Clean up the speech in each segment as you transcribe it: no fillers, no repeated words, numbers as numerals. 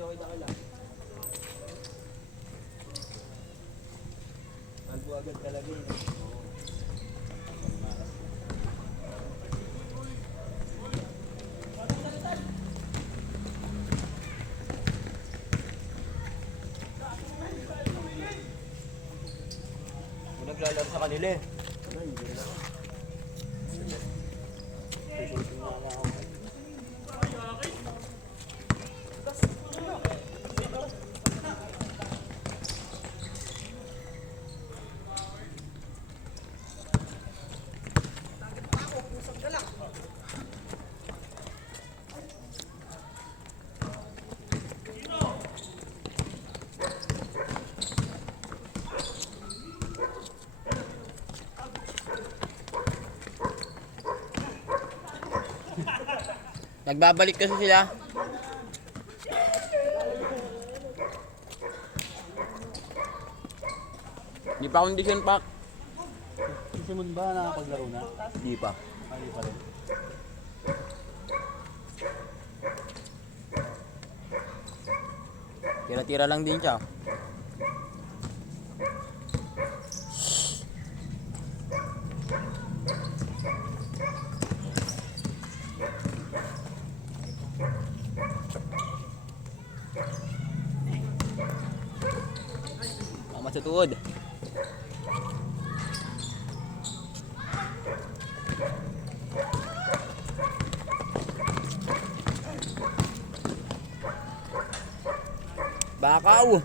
okay na lang. Albo agad talaga yun. Kung naglalaro sa kanila eh. Ano, hindi na. Susutin na lang ako. Nagbabalik kasi sila. Di pa condition pack. Si Simon ba nakapaglaro na? Di pa. Hindi pa rin. Tira-tira lang din siya. Amat sa tuhod. Bakaw.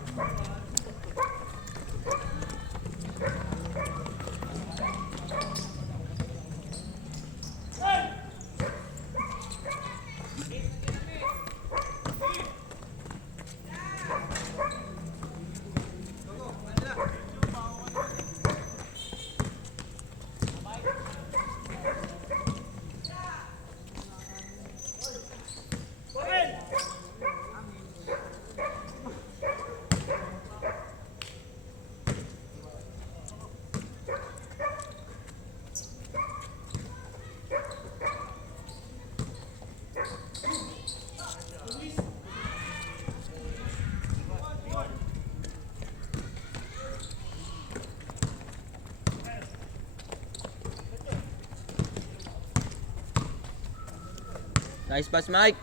Nice pass, Mike.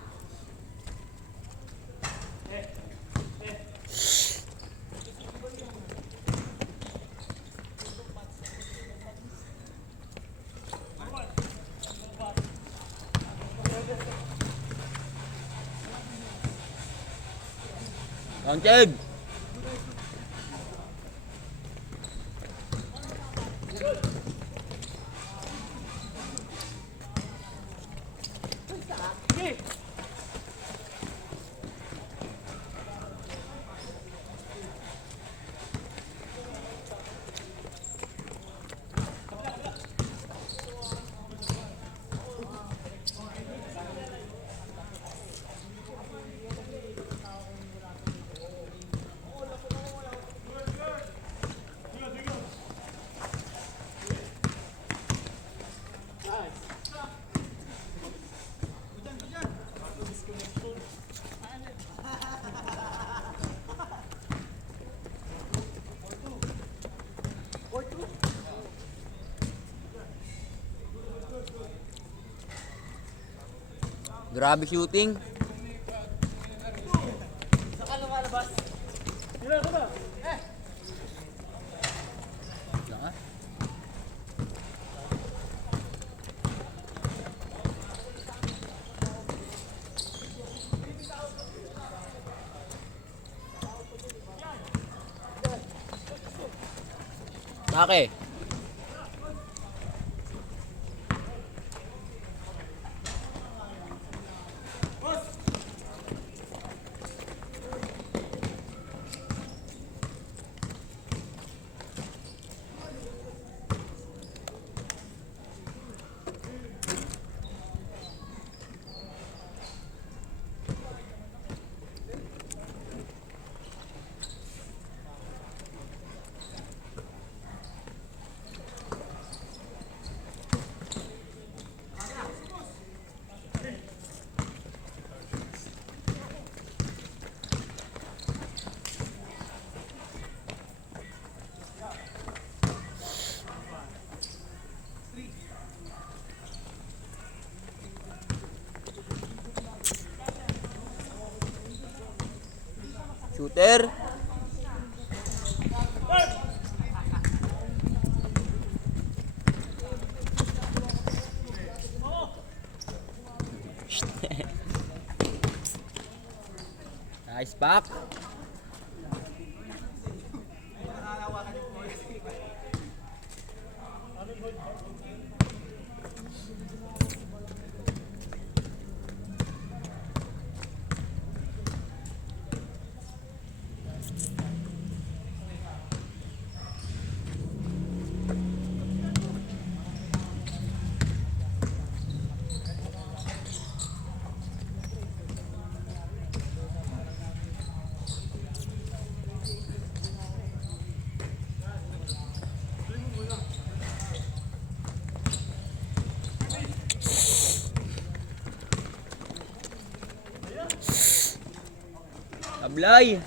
Counted. Grabe shooting. Saka lumalabas. Dila ko ba? Saka? Sake. Shooter. Nice pack. Ablay.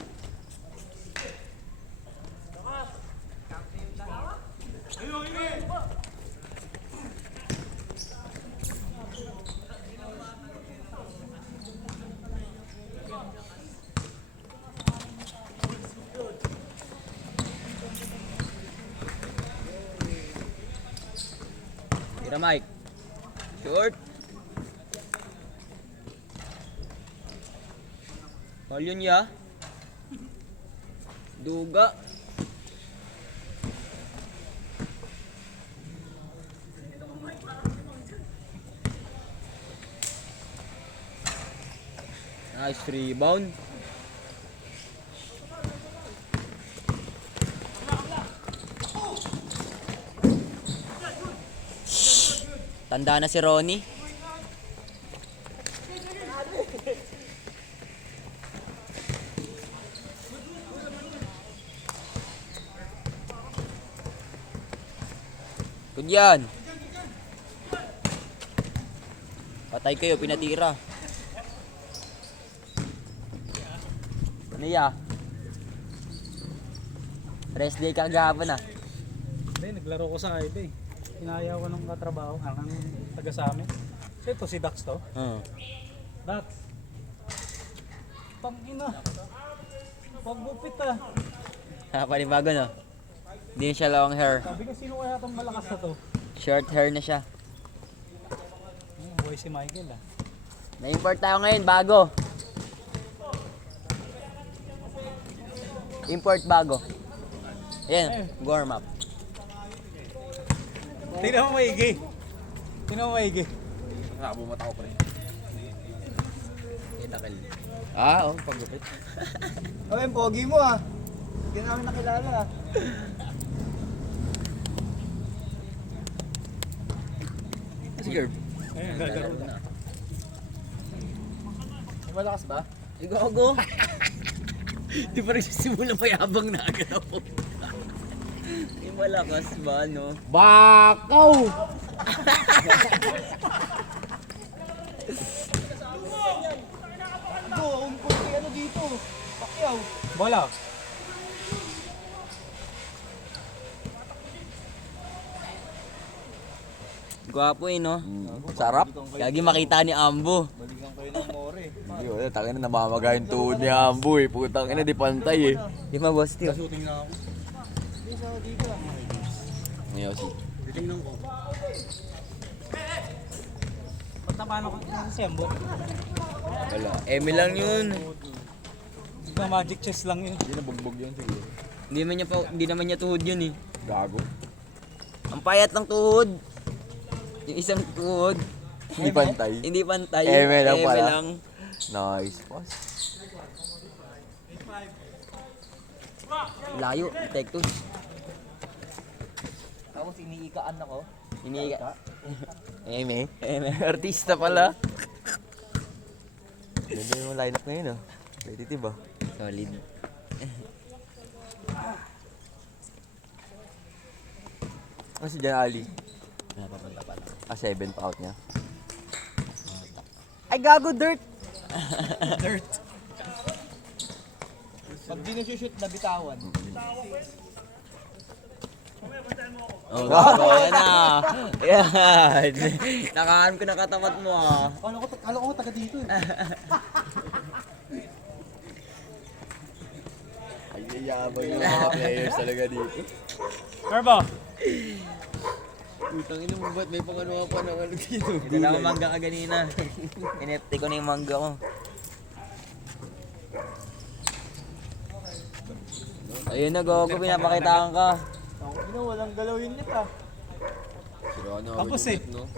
Tira Mike. Short. Mahal yun ya. Duga. Nice rebound. Tanda na si Ronnie. Good yan. Patay kayo, pinatira. Ano ya? Rest day kagahapon ah. Hindi, naglaro ko sa IB. Inaya ko ng katrabaho, ang taga sa amin. So ito si Dax to. Dax. Tangina. Paggupit ah. Panibago no? Hindi siya long hair. Sabi ko sino kaya itong malakas na to? Short hair na siya. Boy si Michael ah. Na-import tayo ngayon, bago. Import bago. Ayan, warm up. Tingnan mo maigi. Tingnan mo maigi. Nakabumata ko pa rin. Kita kali. Ah, oh, paggupit. Oh, yung pogi mo ah. Hindi namin nakilala ah. Sige. Ayun, lalaro na. Malakas ba? Igo. Di pa rin sisimula mayabang na agad ako. Di malakas ba, no? Bakaw! Ang pogi ano dito? Pakyaw. Bola. Gwapo no? Sarap. Lagi makita ni Ambo. Balikan kayo ng more. Hindi, wala. Tangin na namamaga yung tuhod ni Ambo eh. Putang ina, di pantay eh. Di ba, boss? Tio? Shooting na ako. Hindi sa dito lang. Ngayon si. Titingnan ko. Ba't napano ko sa Sembo? Wala. Eme lang yun. Bigla magic chess lang yun. Hindi na bugbog yun siguro. Hindi naman niya tuhod yun eh. Gago. Ang payat ng tuhod. Yung isang tuhod. Hindi pantay. Hindi pantay. Eme lang pala. lang. Nice. Boss. Layo. Take two. Tapos iniikaan ako. Iniiga. Eme. Eme. Artista pala. Ganda yung lineup ngayon ah. Competitive ah. Solid. Ano si Jan Ali? Napapunta pa lang. 7 pa out niya. Ay gago, dirt! Dirt. Pag di na-shoot na bitawan. Oh, gago. Yan na. Yan. Nakahanap ko na katapat mo ah. Kala ko taga dito eh. Yabang yung mga players talaga dito. Turbo! Putang ina mo, ba't may pangano pa ng ano dito? Ito na ang mangga ka ganina. NFT ko na yung mangga ko. Ayun na, Gogo, pinapakitaan ka. Ang walang galaw yun nito. Sira na Tapos yung eh. net, no?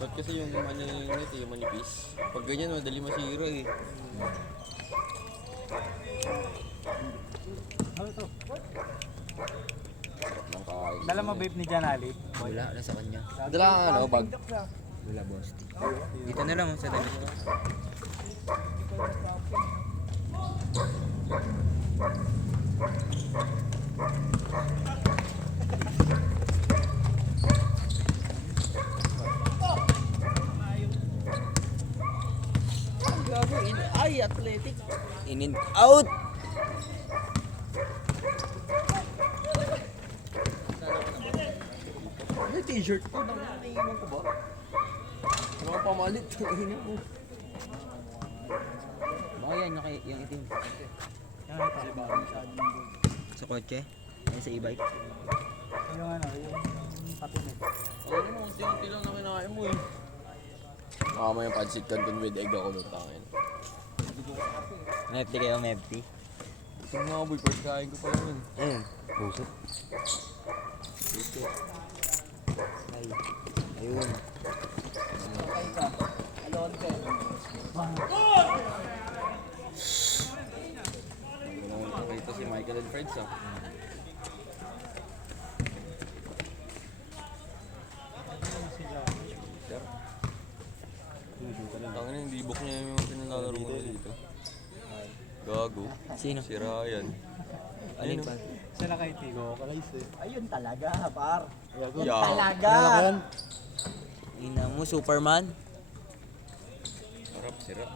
Ba't kasi yung ano yung net, yung manipis? Pag ganyan, madali masira eh. Ano to? Nang kain. Dala mo vape ni Janali. Wala, nasa kanya. Dala ka ano, bag? Wala, boss. Dito na lang, sa damit ko. Ay, athletic. In and out. Ano yung t-shirt ko? Naiiwan ko ba? Ano ka pamalit? Ina mo. Baka yan, yung itim. Sa kotse? Yan sa e-bike? Yung ano, yung patinig. Ano mo, unti-unti lang na kinain mo eh. Nakama yung pancit canton with egg ako nung tangin. Mepti kayo, Mepti. Ito nga boy, first kain ko pa lang yun. Ayun. Puso. Puso. Ay. Ayun. Ito si Michael and Friends ah. Tangin yung libok niya yung pinalalaro mo dito. Gago. Sino? Si Ryan. Alin pa? Sila kay Tigo. Ayun talaga, par. Yeah. Talaga. Ina mo, Superman? Harap, sira.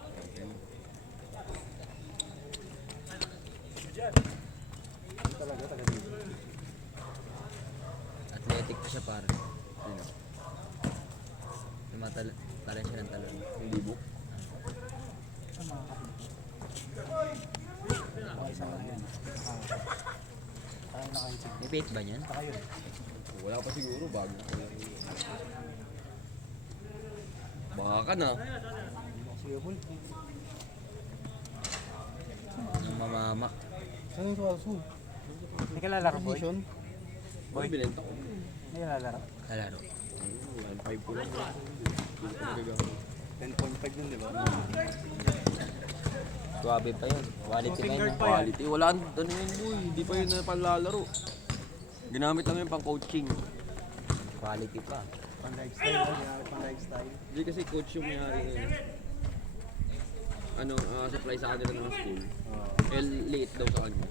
Athletic pa siya par. Talan siya ng talon. Yung libok. May fake ba niyan? Wala pa siguro, bago. Baka ka na. Ng mamama. Ano yung kaso? Hindi ka lalaro, boy? Boy, binenta ko. Hindi ka lalaro. Kalaro. 1.5 ko lang. Hindi ko nagagamit. 10.5 dun, di ba? Suwabe pa yun. Quality pa yun. Pa yan. Quality. Wala ano yun boy. Hindi pa yun na panlalaro. Ginamit lang yun pang coaching. Quality pa. Pang lifestyle, ginamit pang lifestyle. Hindi kasi coach yung mayari ngayon. Ano, supply sa kanila ng school. Eh, late daw sa kanya.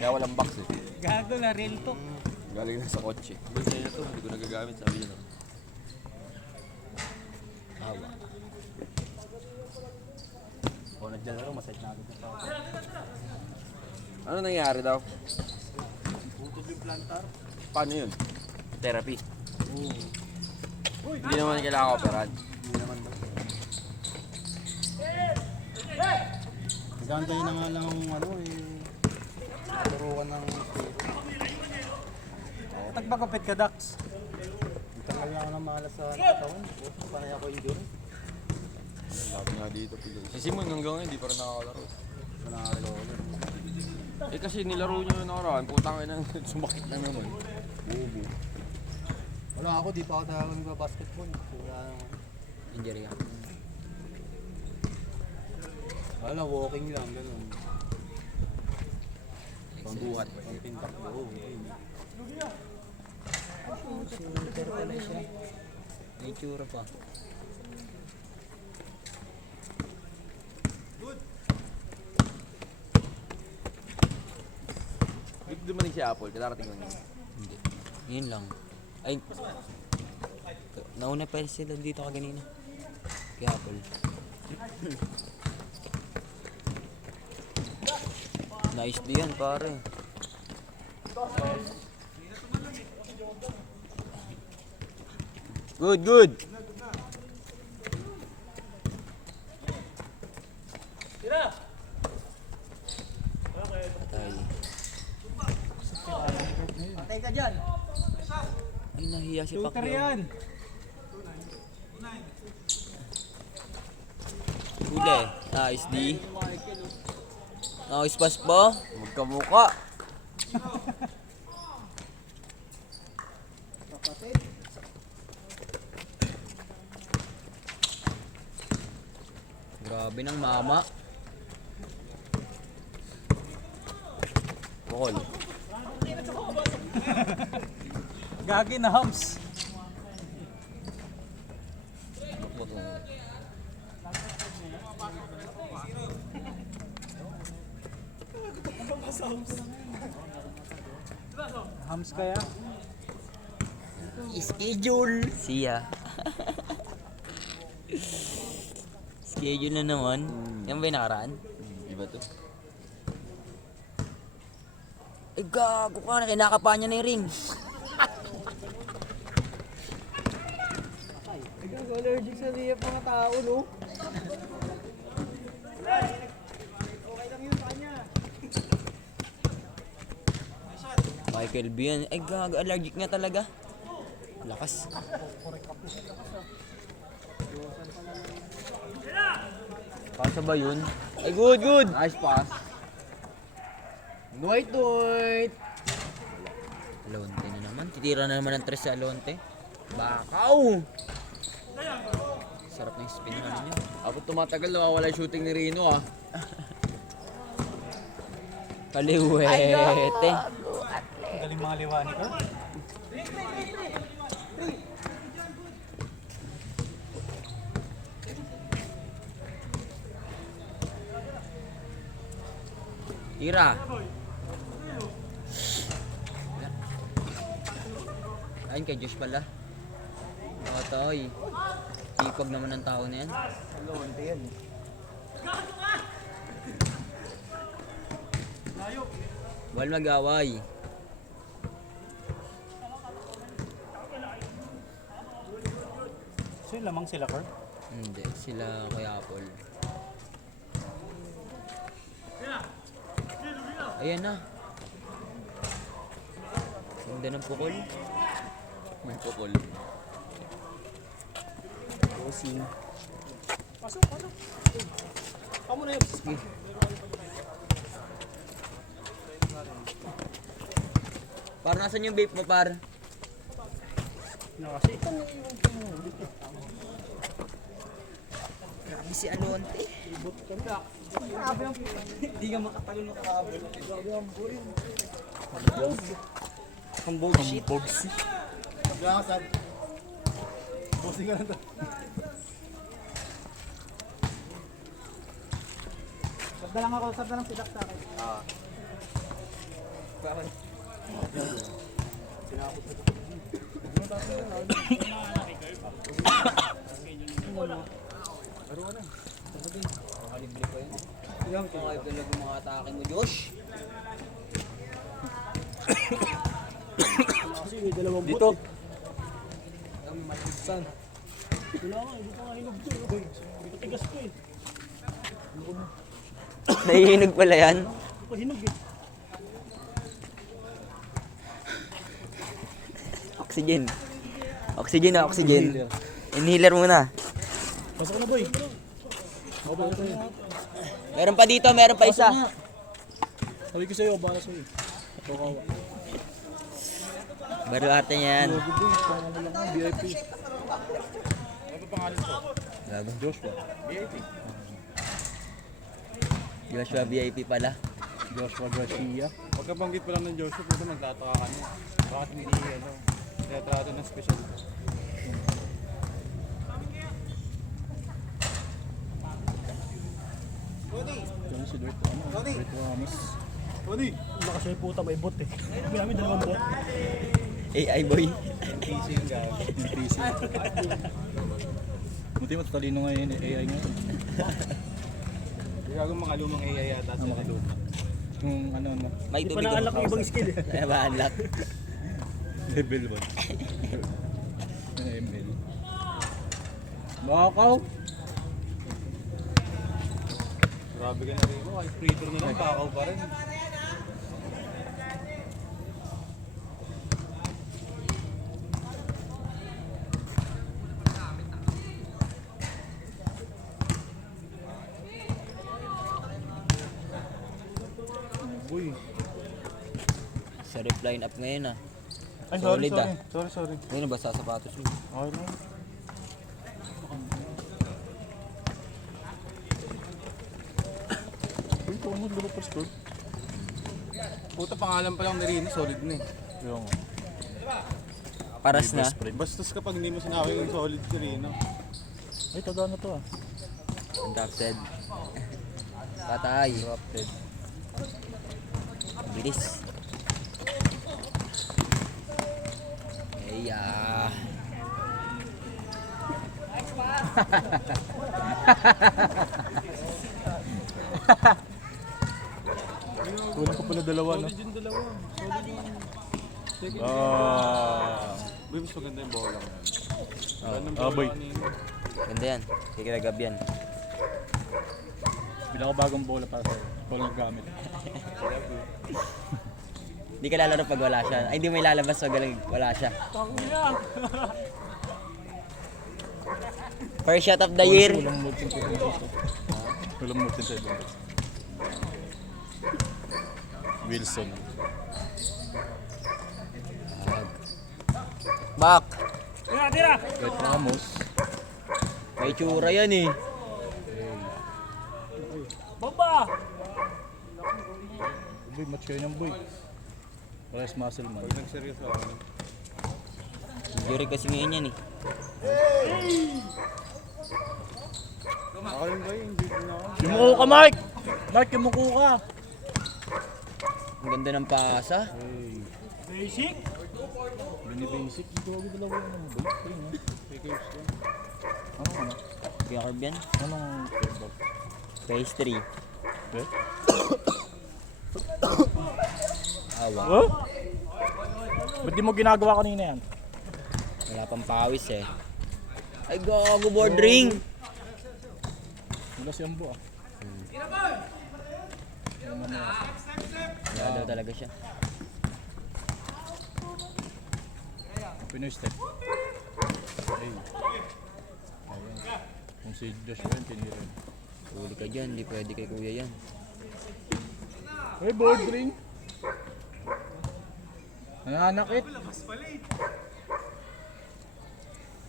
Kaya walang box eh. Gago na real to. Galing na sa kotse. Ba't niya ito? Hindi ko nagagamit, sabi niya na. Awa. Kung naglalaro, masaya na agad ito. Ano nangyari daw? Butod yung plantar. Paano yun? Therapy. Hindi naman kailangan operahan. Hindi naman daw. Nagantay na nga lang ano eh. Turuan ng Tagpagupit ka, Dax. Tanggal niya ako ng malas sa katawan. Panay ako injury. Sabi nga dito. Si Simon hanggang ngayon, hindi pa rin nakakalaro. Ito nakakalaw ko yun. Eh kasi nilaro niya yung nakaraan, putang ina, sumakit na naman. Bubo. Wala ako, di pa ako talaga nagbabasketball. Wala naman. Injury ka. Wala, walking lang, ganun. Pangbuhat. Pang pintak buo. Super pala siya. May tsura pa. Dito dumating si Apple, kadarating lang yun. Hindi. Yun lang. Ay. Nauna pa sila dito ka ganina. Kaya Apple. Nice di yan pare. Good, good. Ay, nahiya si Shooter Pacquiao. yan. Huli. Nice, D. Nice pass po. Magkamuka. Grabe ng mama. Bukol. Gagi na hams. Hams kaya? Schedule. Siya. Schedule na naman. Yan ba yung nakaraan? Iba to. Eh gago ka na. Kinakapa niya na yung ring. Allergic sa riyap mga tao, no? Michael B yan. Ay gago. Allergic nga talaga. Lakas. Pasa ba yun? Ay good, good. Nice pass. Wait. Alonte na naman. Titira na naman ng tres sa Alonte. Bakaw! Sarap ng spin na niya. Ako tumatagal, nawawala yung shooting ni Rino ah. Kaliwete. Galing mga liwani ko. Tira. Ayun kay Josh pala. Nakataoy. Sipag naman ng tao na yan. Alonte yan. Bawal mag-away. So yung lamang sila, Kurt. Hindi, sila Kuya Apple. Ayan na. Ganda ng pukol. May pukol. Posing. Amo na yun. Par, nasan yung vape mo, par? Kasi Grabe si Alonte. Hindi ka makatalo ng kabel. Grabe ang burin. Ang bullshit. Pagkakasad. Bossing ka lang to. sabda lang ako, sabda lang si Dak sa akin. Parang. Nakalibre ko yun. Okay, talaga yung mga atake mo, Josh. Kasi may dalawang bot. Dito. Saan? Wala nga, hindi ko nga hinog to. Dito tigas ko eh. Nahihinog pala yan. Pahinog eh. Oxygen. Oxygen na, oxygen. Inhaler muna. Pasok na boy. Meron pa dito, meron pa isa. Sabi ko sa'yo, bala sa'yo. Kawawa. Baro arte niya yan. Boy, pangalan lang ang VIP. Gago. Joshua. Joshua VIP pala. Joshua Garcia. Pagkabanggit pa lang ng Joshua, puto magtataka ka niya. Bakit hindi teatrado ng special? Diyan si Dwight Ramos. Tony! Lakas yung puta, may bot eh. May namin dalawang bot. AI boy. PC yung gag. PC. Buti matatalino nga yun, AI nga. Gagawin mga lumang AI yata Ang sila. mga luma. Kung ano. May Hindi pa tubig. na-unlock yung ibang skill eh. Kaya ba-unlock? Level 1. Yung ML. Bakaw! Grabe ka na rin mo, kahit free throw na lang, bakaw pa rin. line up ngayon ah. Ay, Solid, sorry. ah. Sorry. Ngayon basta sapatos mo. Okay na. Uy, ito mo Liverpool score. Puta pangalan pa lang na rin, solid na eh. Yung Paras na. bastos kapag hindi mo sinabi yung solid si Rino. Ay, taga na to ah. Drafted. Patay. Drafted. Ang bilis. Ay ah. Kulang ko pala dalawa no? Solid yung dalawa. Solid yung... Uy, mas maganda yung bola ko. Oh, Boy. ganda yan. Kikilagab yan. Bilang ko bagong bola para sa'yo. Ikaw lang gamit. Hindi ka lalaro pag wala siya. Ay, hindi mo ilalabas pag wala siya. First shot of the year. Walang mood yung Walang mood yung 7 days. Wilson. Back. Kahit Ramos. May tsura yan eh. Boy, match kayo ng boy. Pares muscle man. Pag nagseryoso ako. Injury kasi ngayon yan eh. Ako rin ba yung dito na ako? Yumuko ka, Mike! Mike, yumuko ka! Ang ganda ng pasa. Basic? Bini-basic. Ito ako dalawa ng boy. Ayun no? Kay Houston. Ano? Kaya carb yan. Anong kebab? Phase 3. Bet? Awa. Oh? Ba't di mo ginagawa kanina yan? Wala pang pawis eh. Ay gago board ring. Wala si Ambo ah. Wala daw talaga siya. Pinoy step. Ay. Ayun. Kung si Josh yun, tinira. Huli ka dyan, hindi pwede kay kuya yan. Hey, board ring! Nananakit!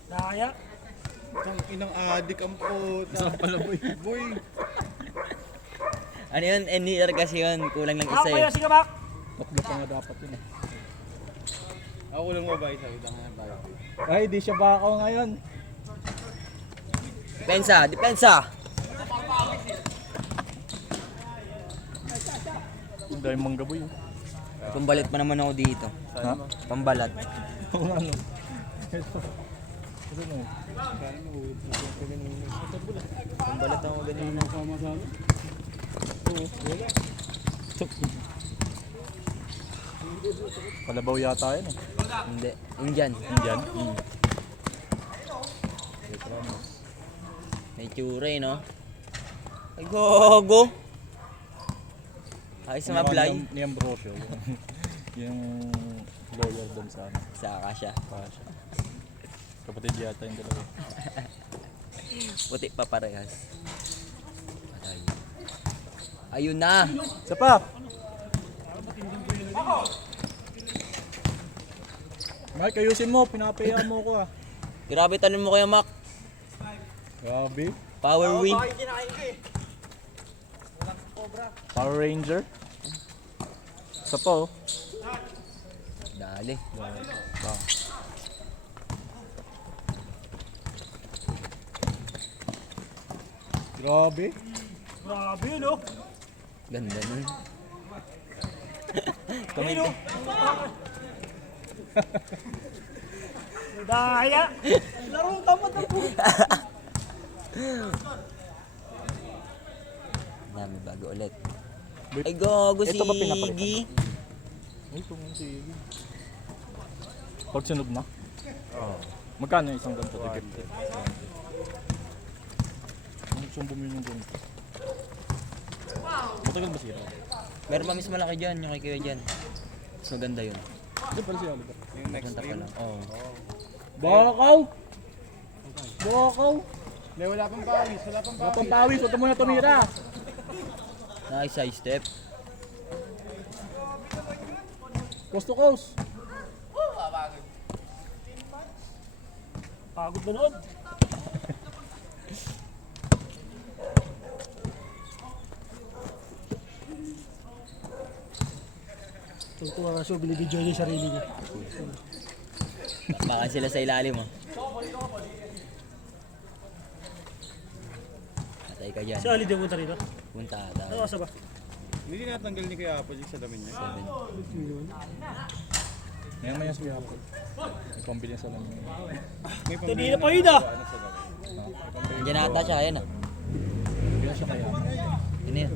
Naya? Itang inang adik ang puta. Saan pala boy? Boy! Ano yun? NER kasi yun. Kulang lang isa eh. Sige, Bak! Tatlo pa nga dapat yun eh. Ako lang mo ba isa? Ito nga tayo. Ay, di siya bakaw ngayon. Depensa! Depensa! Ang dahil mangga boy. Pambalat pa naman ako dito. Ha? Pambalat. Kung ano? Ito. Ito na eh. Pambalat ako ganyan. Kalabaw yata yun eh. Hindi. Indian. Indian? May tsura eh, no? Ay gogo! Ay sa mablay. Ni Ambrosio. Yung lawyer doon sa ano. Saka siya. Pasha. Kapatid yata yung dalawa. Puti pa parehas. Patay. Ayun na! Isa pa! Mike, ayusin mo. Pinapaya mo ko ah. Grabe tanong mo kaya Mac. Grabe. Power win. Power Ranger. Isa pa oh. Dali. Grabe. Grabe, no? Ganda nun. Pero, Daya! Larong tamad ang puta! Dami bago ulit. Ay gago si Ito ba pinapalitan? Iggy. Ay, ito nga si Iggy. Pag sunog na? Oo. Magkano isang ganito? Tigit. Ang gusto mong bumili ng ganito? Matagal ba sila? Meron pa mas malaki dyan, yung kay Kuya dyan. Mas maganda yun. Hindi pala si Oliver. Maganda pa lang. Oo. Bakaw! Bakaw! Hindi, wala pang pawis. Wala pang Wala pang pawis, huwag ka muna tumira. Nice side step. Coast to coast. Pagod na noon. Tuwa siya, binibidyo niya yung sarili niya. Baka sila sa ilalim mo. Patay ka dyan. Si Ali din punta rito. Punta Ano ata. asa ba? Hindi tinatanggal ni Kuya Apple yung sa damin niya. 7. Ngayon may sa Apple. May pambili sa lamin. May Hindi na pa yun ah. ano sa damin. Diyan ata siya, ayan ah. Hindi na siya kaya. Ano yan?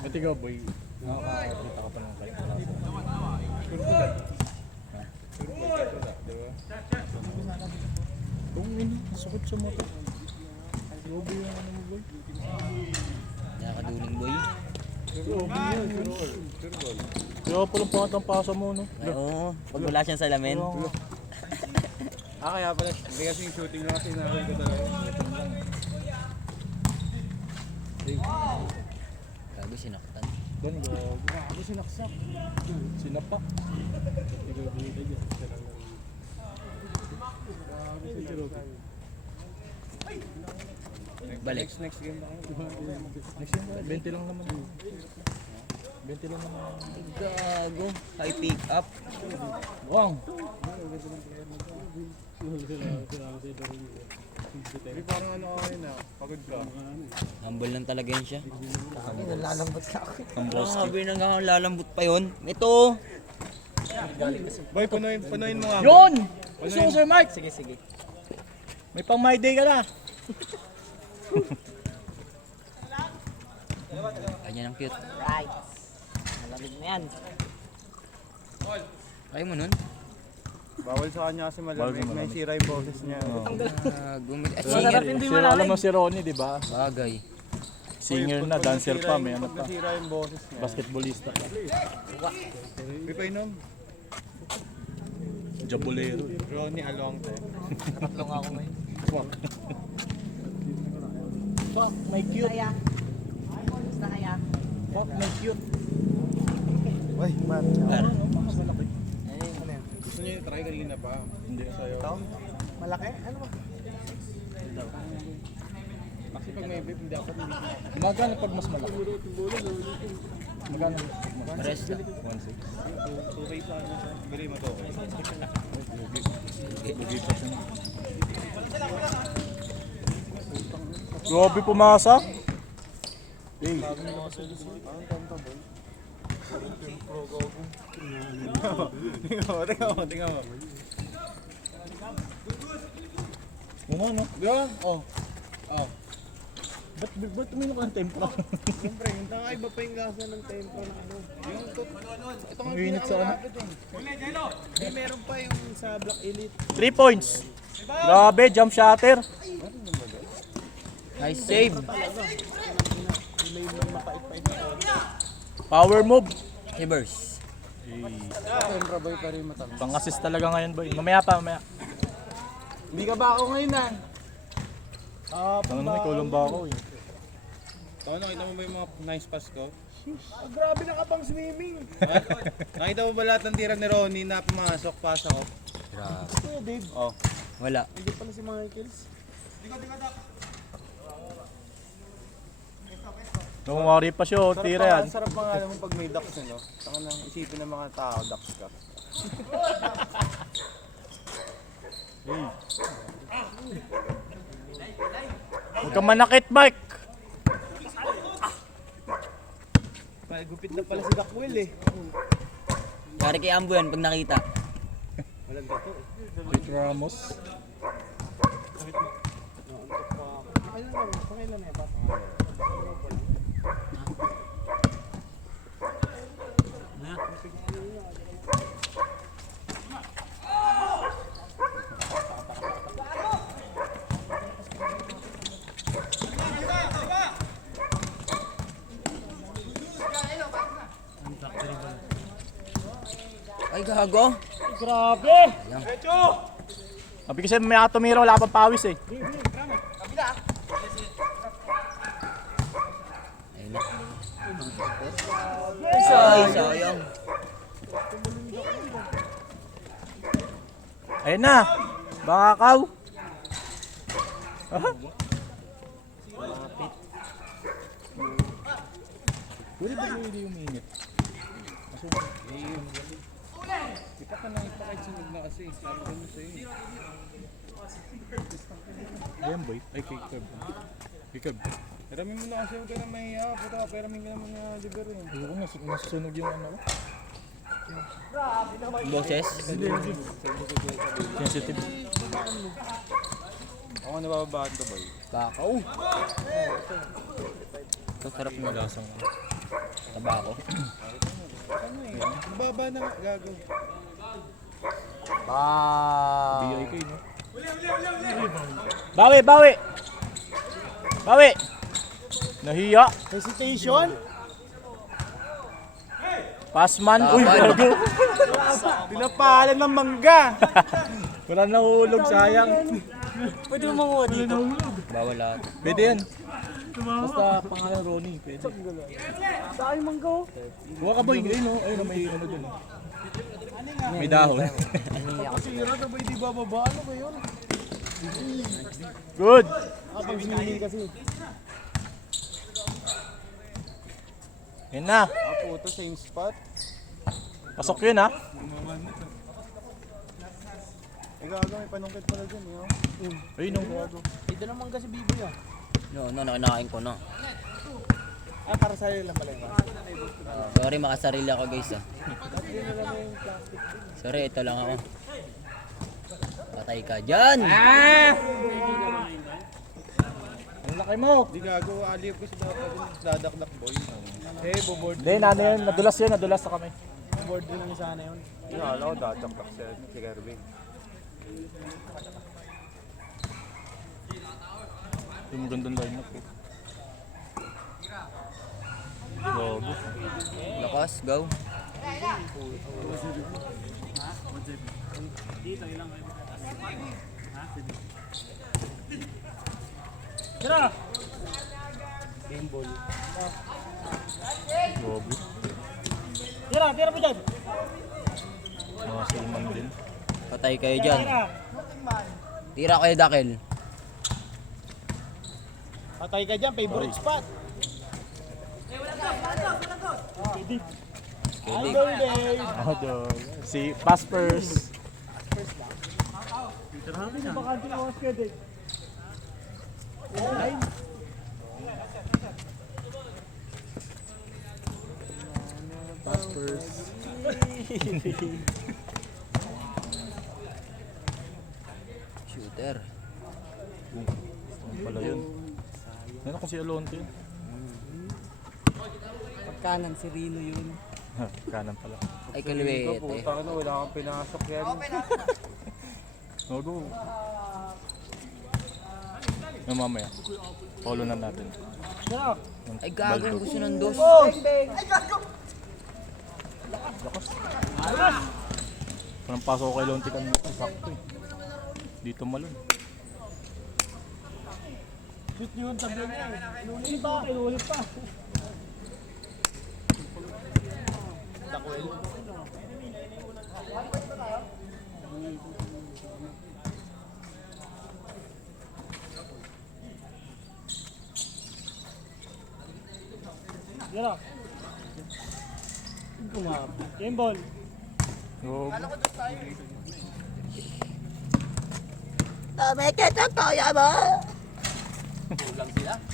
At ikaw boy, nakakakita ka pa ng kahit wala sa. Kung ino, sakit sa mata. Grabe yung ano mo boy. Nakakaduling boy. Kaya palang pangat ang pasa mo no. Ay, oo, pag wala siyang salamin. Kaya pala. Hindi kasi yung shooting lang kasi nakawin ko talaga. Gago, sinaktan. Dan gago. Grabe sinaksak. Sinapa. Balik. Next game na kayo. Next year, 20 lang naman. 20 lang naman. Gago, high pick up. Wow. Hindi parang ano kayo na. Pagod ka. Humble lang talaga yan siya. Lalambot ka ako. Sabi na nga, lalambot pa yun. Ito! Boy, punuin mo nga. Yun! Gusto mo Sir Mike? Sige, sige. May pang my day ka na. Ganyan ang cute. Right. Malamig na yan. Ayaw mo nun? Bawal sa kanya kasi Bawal malamig. sa May malamig. sira yung boses niya. Gago, at Masarap singer. hindi Sir, malamig. alam mo si Ronnie, di ba? Bagay. Singer na, dancer pa, may ano Pag pa. nasira yung boses niya. Basketballista pa. May painom. Jabulero. Ronnie Alongte. Nakatlong ako ngayon. Fuck. Fuck, my cute. Basta kaya. Fuck, my cute. Uy, man. Par. Mas malaki. Gusto niya yung try kanina pa. Hindi na sa'yo. Malaki? Ano ba? Kasi pag may vape, hindi ako hindi. Magkano pag mas malaki? Magkano? Pares lang. 1.6. Tubay sa ano siya. Bili mo to. Lugi pa siya. Grabe pumasa. Hey. Tingnan mo. Ano no? Diba? Oh. Oh. Ba't tuminom ka ng tempra? Siyempre, yung tanga iba pa yung lasa ng tempo na ano. Yung ito nga Ang init sa ano? pinakamalapit eh. Hindi, meron pa yung sa Black Elite. 3 points. Grabe, jump shatter. Nice save. Power move. Hibers. Tempra boy pa rin matang. Pang-assist talaga ngayon boy. Mamaya pa, mamaya. Hindi ka ba ako ngayon ah? Ano naman, kulong ba ako eh. Ikaw, nakita mo ba yung mga nice pass ko? Grabe na ka pang swimming! Nakita mo ba lahat ng tira ni Ronnie na pumasok, pasa ko? Grabe. Oh. Wala. Hindi pala si Michaels. Tumawari pa siya, oh, tira yan. Sarap pa nga naman pag may ducks ano. Saka nang isipin ng mga tao, ducks ka. Huwag kang manakit, Mike. Gupit na pala si Duckwell eh. Pare kay Ambo yan pag nakita. Walang gato. Rick Ramos. Pakailan eh, papa. Ay, gago. Grabe! Sabi kasi may tumira, wala pang pawis eh. Ayun na. Ay, sayang. Ayun na. Bakakaw. Ah, pwede ba hindi uminit? Ipakaisunod na kasi. Sabi ko na sa'yo. Ayan boy. Ay, kay Curb. Kay Curb. Peramin mo na kasi huwag ka na mahiya. Puta, peramin ka naman na liver eh. Ayoko, nasusunog yung ano ko. Boses. Sensitive. Ako nababaan to boy. Kakao. Ito sarap na lasang tabako. Nababa na nga, gago. BIK, no? Bawi, bawi! Bawi! Nahiya. Hesitation? Passman. Uy, bago. Pinapalan ng mangga. Wala nahulog, sayang. Pwede mo makuha dito. Bawal lahat. Pwede yan. Basta pangalan Ronnie, pwede. Saan yung mangga? Huwag ka boy, ayun o. Ayun o, may ano dun. May dahon. Sira na ba hindi bababa? Ano ba yun? Good! Kapag swimming kasi. Yan na. Puto, same spot. Pasok yun ha. Eh gago, may panungkit pala dyan eh. Oh. Ayun o. Ito naman kasi bibi ah. No, nakinain ko na. Ah, para sa'yo lang pala yun. Sorry, makasarili ako guys ah. Sorry, ito lang ako. Patay ka dyan! Ang laki mo. Di gago, aliyap ko sa dadakdak boy. Eh, boboard. Hindi, nano yun. Nadulas yun. Nadulas sa kami. Boboard din lang sana yun. Alam ko dadakdak siya si Kerwin. Yung magandang line up po. Gago. Lakas, go. Tira! Gago. Tira po dyan! Mga silman din. Patay kayo dyan. Tira kayo, Dakel. Patay ka dyan, favorite spot. Kilig. Ano? Si Paspers. Paspers. Shooter. Ano pala yun? Ano kung si Alonte yun? Pagkanan si Rino yun. Kanan pala. Ay, kaliwete. Puta ka na, wala kang pinasok yan. Gago. Yung mamaya. Follow na natin. Tira! Ay, gago. Gusto ng dos. Parang pasok ko kay Lonte kanina. Sakto eh. Dito malun. Shoot yun, sabi niya eh. Inulit pa, inulit pa. Tira! Game ball. Gago.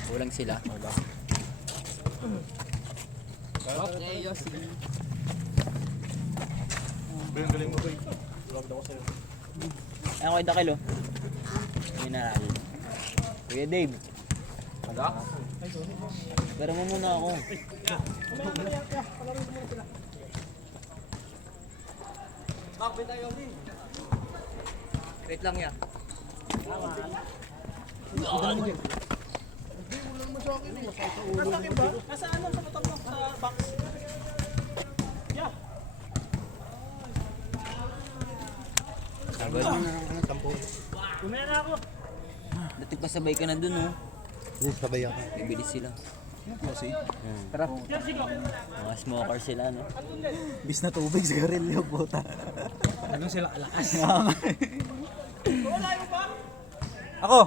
Kulang sila. Wala. Ang galing mo boy. Vlog ako sa'yo. Ay, ako yung Dakel oh. Mineral. Kuya Dave. Pero mo muna ako. Wait lang ya. Nasa ano sa motor mo? Sa box? Yeah. Sabay. Kumaya na ako. Dati pasabay ka na dun oh. Sabay ako. Bibilis sila. Kasi, Mga smoker sila, no? bis na tubig, sigarilyo, puta. Anong sila kalakas? Ako!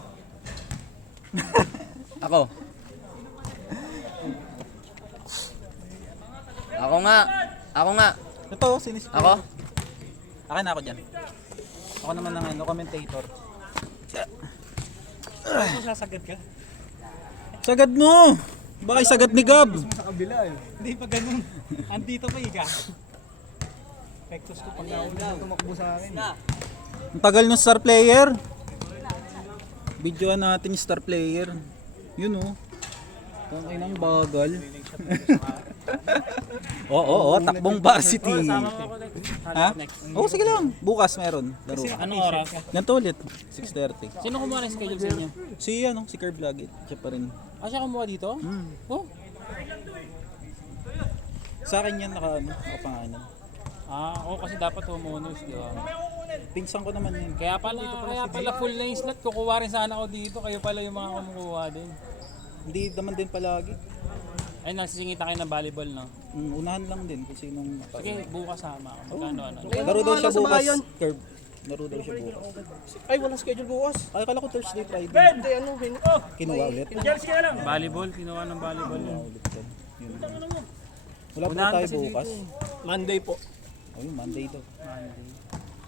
Ako. Ako nga. Ako nga. Ito, sinis. Ako? Akin na ako dyan. Ako naman ng commentator. Sasagad ka? Sagad mo! Baka sagad ni Gab. Sa kabila eh. Hindi pa ganun. Andito pa iga. Pektos ko pag Tumakbo sa akin. ang tagal ng star player. Videoan natin yung star player. Yun oh. Tangay ng bagal. Oo, takbong varsity. Ha? Oo, sige lang. Bukas meron. Laro. Anong oras? Ganito ulit. 6:30. Sino kumuha ng schedule sa inyo? Si Curve Lagit. Siya pa rin. Siya kumuha dito? Oh? Sa akin yan nakapangalan. Kasi dapat homeowners, di ba? Pinsan ko naman yun. Kaya pala full na yung slot. Kukuha rin sana ako dito. Kayo pala yung mga kumukuha din. Hindi naman din palagi. Ay, nagsisingita kayo ng volleyball, no? Unahan lang din kung sinong Sige, bukas sama ako. Magkano ano? laro daw siya bukas. Curve. Laro daw siya bukas. Ay, walang schedule bukas. Ay, kala ko Thursday, Friday. Hindi, ano, Kinuha ulit. Volleyball, kinuha ng volleyball yun. Wala pa tayo bukas. Monday po. Ayun, Monday daw.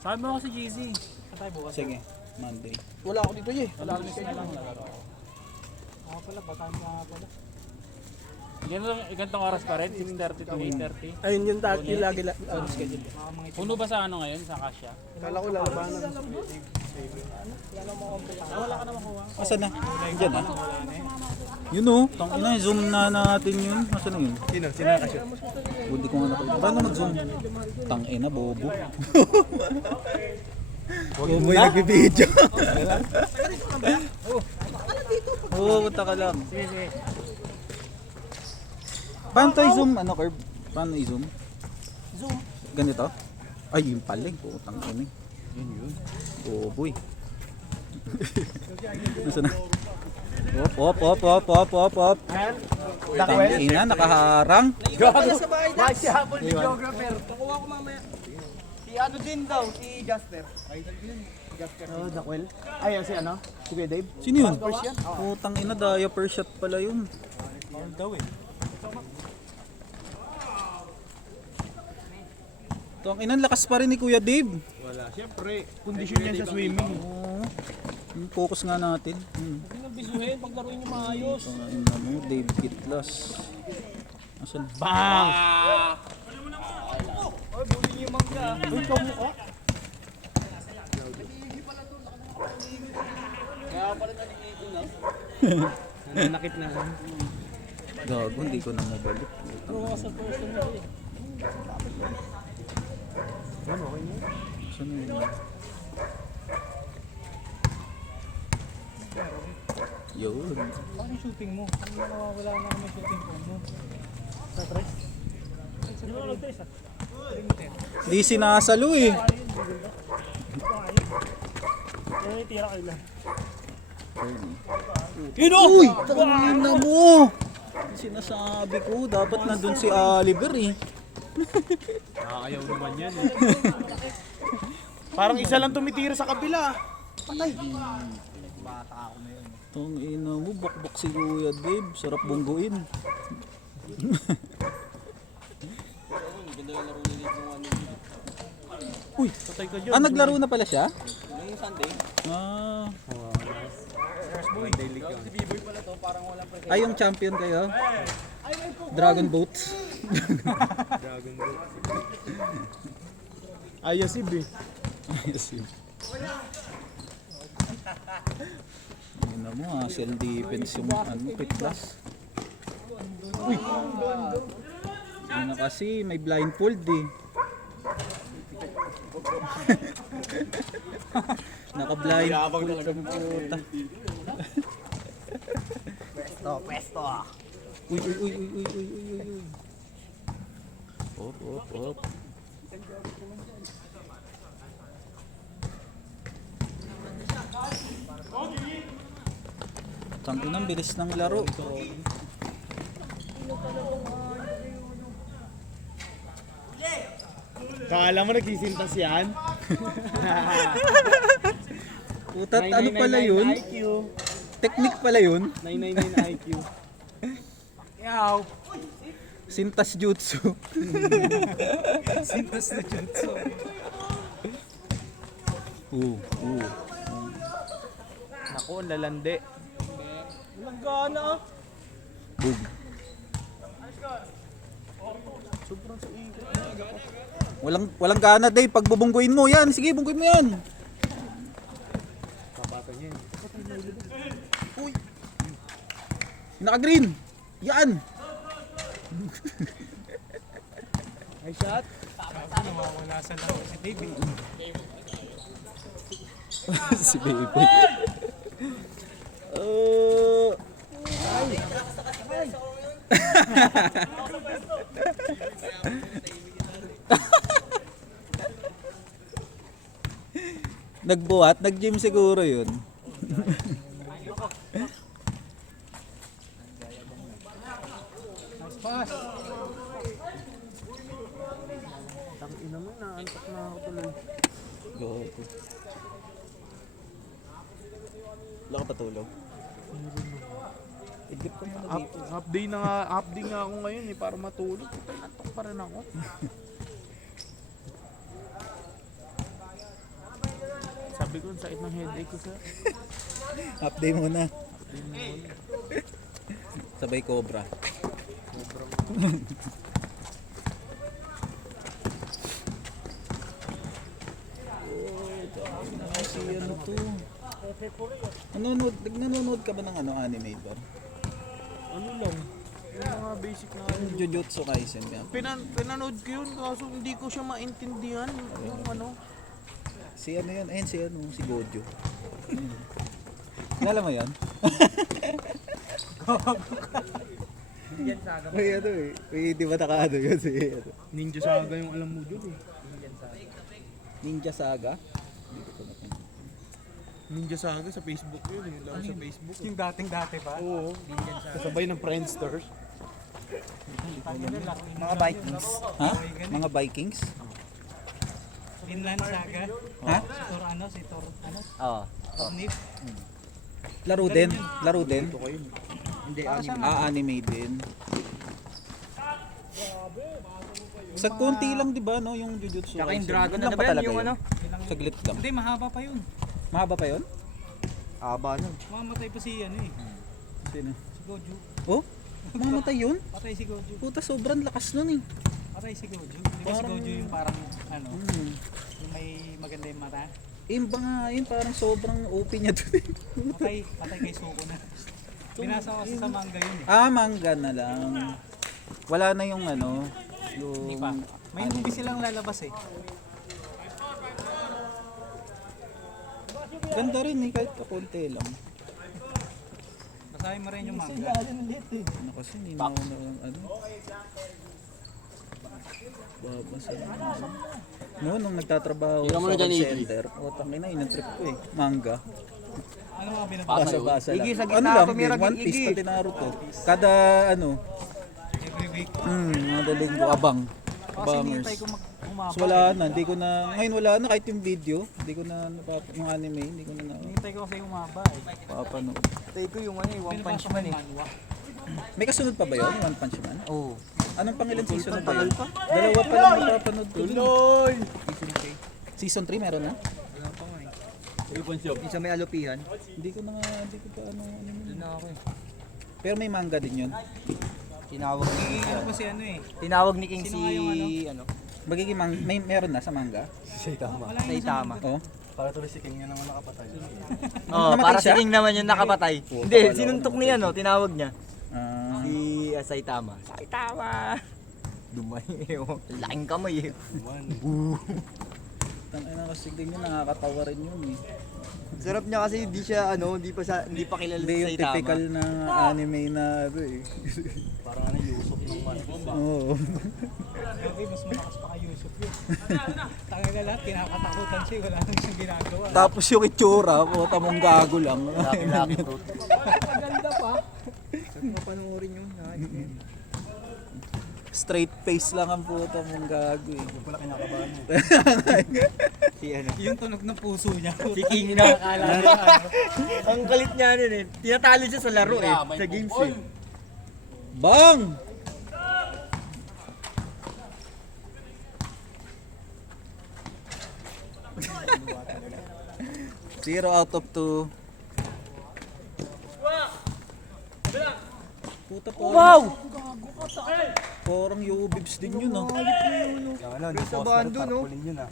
Sabi mo ako si GZ. Sige, Monday. Wala ako dito eh. Wala kami na lang lalaro. Pala, bataan ka nga pala. Gantong oras pa rin, 6:30 to 8:30. Ayun yung dati lagi schedule. Puno ba sa ano ngayon, sa Kasia? Kala ko lalabanan. Asan na? Diyan na. Yun oh, tangina, zoom na natin yun. Asan na yun? Sino nakasya? Hindi ko nga nakita. Paano mag-zoom? Tangina, bobo. Bobo yung nagbibideo. Oo, punta ka lang. Paano tayo zoom? Ano, Curve? Paano i-zoom? Zoom. Ganito? Ay, yung paling. Putang ina. Yun. Boboy. Nasaan na? Op. Tangina, nakaharang. Sa bahay na. Si Hapon ni Geographer. Nakuha ko mamaya. Si ano din daw, si Jasper. Dakwel. Ay, si ano? Si Kuya Dave. Sino yun? Putang ina, diaper shot pala yun. Tang ina, lakas pa rin ni Kuya Dave. Wala. Siyempre, kondisyon niya sa swimming. Oo. Yung focus nga natin. Hindi nang bisuhin, paglaruin nyo maayos. Ina mo, Dave Kitlas. Asan? Bang! Nanakit na. Gago, hindi ko na mabalik. Saan na yun? Yun. Ano shooting mo? Wala na kami shooting mo. Sa tres? Hindi mo nag-tres ah. Di sinasalo eh. Yan tira kayo lang. Yun o! Uy! Tangina mo! Sinasabi ko, dapat nandun si Oliver eh. Nakakayaw naman yan eh. Parang isa lang tumitira sa kabila. Patay. Tangina mo, bukbok si Kuya Dave. Sarap bungguin. Uy! Naglaro na pala siya? Yung Sunday. Ay, yung champion kayo? Dragon Boats. Ayasib eh. Ayun na mo, cell defense yung Pitlas. Uy! Yun na kasi, may blindfold eh. Naka-blindfold ang puta. Pesto. Uy. Op. Tangin ang bilis ng laro. Kala mo nagsisintas yan? Utat, ano pala yun? IQ. Technique pala yun. 999 IQ. Yaw. Sintas jutsu. Sintas na jutsu. Naku, ang lalandi. Walang gana ah. Boom. Walang gana day pag bubungguin mo yan. Sige, bungguin mo yan. Kapatan niya. Uy. Naka-green. Yan. Ay shot. Nawawala sa laro si David. Si Baby. Nagbuhat, nag-gym siguro yun. Tang ina mo, naantok na ako tuloy. Go. Wala ka patulog? Idlip ko muna dito. Update nga ako ngayon eh, para matulog. Puta, nantok pa rin ako. Sabi ko, ang sakit ng headache ko sa... Update muna. Sabay cobra. Si ano to? Nanonood ka ba ng ano, anime ba? Ano lang? Yung mga basic na... Yung Jujutsu Kaisen yan. Pinanood ko yun, kaso hindi ko siya maintindihan. Yung ano... Si ano yan? Ayun si ano, si Gojo. Kilala mo yan? May ano eh. May di ba nakaano yun si ano? Ninja Saga yung alam mo dun eh. Ninja Saga? Hindi ko pa natin. Ninja Saga sa Facebook yun eh. Laro sa Facebook. Yung dating-dati ba? Oo. Kasabay ng Friendsters. Mga Vikings. Ha? Mga Vikings? Inland Saga. Ha? Si Thor ano? Si Thor ano? Oo. Nip. Laro din? Laro din? Hindi, Anime din. Sa konti lang 'di ba no yung Jujutsu. Tsaka yung Kaisen. Dragon Yun na lang ba yan? talaga Yung yun? ano? Saglit lang. Hindi, mahaba pa yun. Mahaba pa 'yon? Aba nun. Mamatay pa si ano eh. Sino? Si Gojo. Oh? Mamatay 'yun? Patay si Gojo. Puta sobrang lakas nun eh. Patay si Gojo. Di ba si Gojo yung parang ano? Hmm. Yung may maganda yung mata? Yung ba nga yun parang sobrang OP niya dun eh. Patay kay Suko na. Binasa ko sa manga yun eh. Ah, manga na lang. Wala na yung ano, Hindi yung... pa. May movie silang lalabas eh. Ganda rin eh, kahit kapunti lang. Basahin mo rin yung manga. Ano kasi, hindi na ako na ano. Babasa na ano. No, nung nagtatrabaho Tira mo sa na dyan, call Iggy. center, tangina, inang-trip ko eh. Manga. Ano mga binabasa? Basa-basa lang. Iggy, sa Ano gitna lang, tumira, din, One Piece Iggy. pati Naruto. Kada ano, Every week. kada linggo, abang. Kasi Abangers. hinihintay ko umaba. So wala na, hindi ko na, ngayon wala na kahit yung video, hindi ko na yung anime, hindi ko na Hinihintay ko kasi umaba eh. napapanood. Tay ko yung ano eh, One Punch Binabasa ko Man yung eh. manhwa. May kasunod pa ba yun, One Punch Man? Oo. Anong pangilan season na ba yun? Dalawa pa lang napapanood ko. Tuloy! Season 3 meron na? Yung sa may alopihan. Hindi ko na nga, hindi ko pa ano yun. Doon na ako eh. Pero may manga din yun. Tinawag ni Ano kasi ano eh. Tinawag ni King Sino si nga yung ano? Magiging meron na sa manga? Wala Sa Itama. Oh. Para tuloy si King na naman nakapatay. Oh, Namatay para si siya? King naman yung nakapatay. Hindi, sinuntok niya no, tinawag niya. Ah, Si Saitama. Saitama! Dumay eh. Oh. Laking kamay eh. tangina kasi din yun, nakakatawa rin yun eh. Sarap niya kasi hindi siya ano, hindi pa kilala Hindi si yung Saitama. typical na anime na ano eh. Parang ano, Yusuf ng One Piece. Oo. Okay, mas malakas pa kay Yusuf yun. Tangin na lahat, kinakatakutan siya. Wala nang siyang ginagawa. Tapos yung itsura, puta mong gago lang. Laki fruit. Maganda pa. Mapanoorin yun. straight face lang ang puta mong gago eh. Wala kinakabahan mo. Si ano? Yung tunog ng puso niya. Si King na. Ang galit niya nun eh. Tinatalo siya sa laro eh. Sa games eh. Bang! Zero out of 2. Puta po. Wow! Parang Yubibs din yun ah. Sa bando, no? Yun, ah.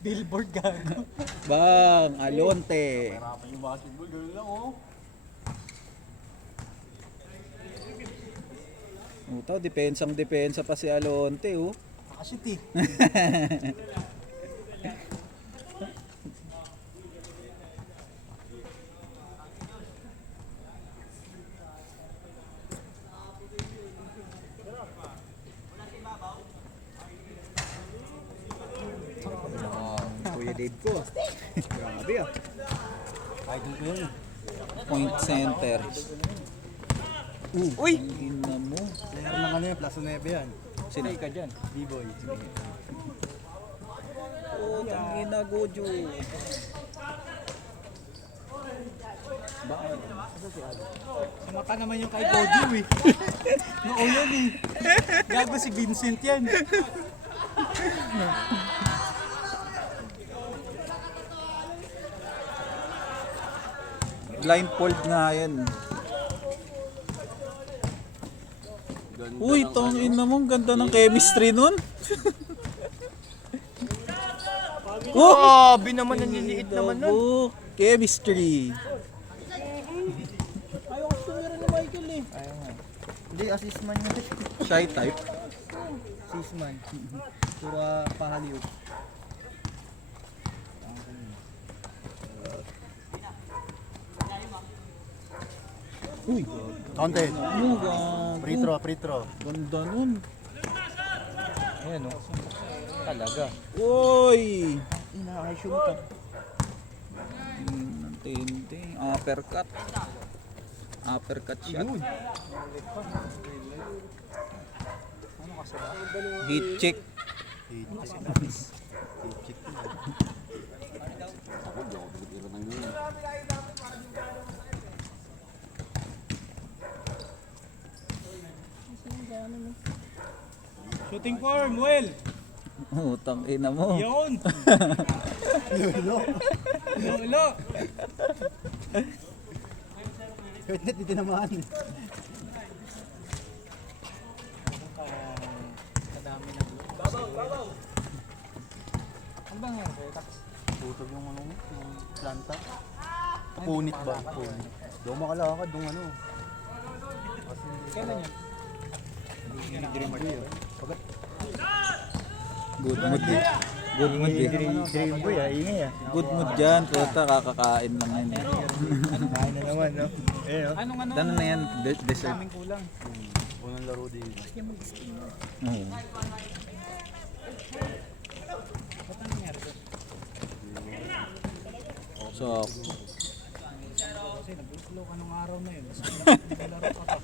Billboard gago. Bang! Alonte. Harapan yung basketball, gano'n lang, oh. Puta, depensa pa si Alonte oh. Nakasit eh. Kuya Dave ko. Grabe, ah. Idol ko yun, eh. Point center. Uy! Ina mo. Player ng ano yun, Plaza 9 yan. Sino? ka dyan. B-boy. Oh, tangina Gojo. Mata naman yung kay Gojo eh. Noon yun eh. Gago si Vincent yan. Blindfold nga yan. Uy, tangina mo, ang ganda ng chemistry nun. Grabe naman, nanliliit naman nun. Gago, chemistry. Hindi, assist man yun. Shy type. Assist man. Puro pahaliw. Uy, Counted. ano gago. Free throw. Ganda nun. Ayan o. Talaga. Uy! Ina-shoot ka. Tindi. Uppercut. Uppercut shot. Heat check. Shooting form, Well. Utang ina mo. Yun. Lolo. Kahit net, di tinamaan. Kadami na. Babaw. Ano bang yan? Tutog yung ano, yung planta. Punit ba? Punit. Doon makalakad, yung ano. Kailan yan? Good mood eh. Good mood eh. Dream boy, ingay ah. Good mood dyan. Puta, kakakain lang yan. Kain na naman, no? Eh, no? Anong Ano na yan? Dessert. Daming kulang. Unang laro dito. Oo. Ba't anong nangyari doon? So, Kasi nag-flow ka nung araw na yun. Naglaro ka pa.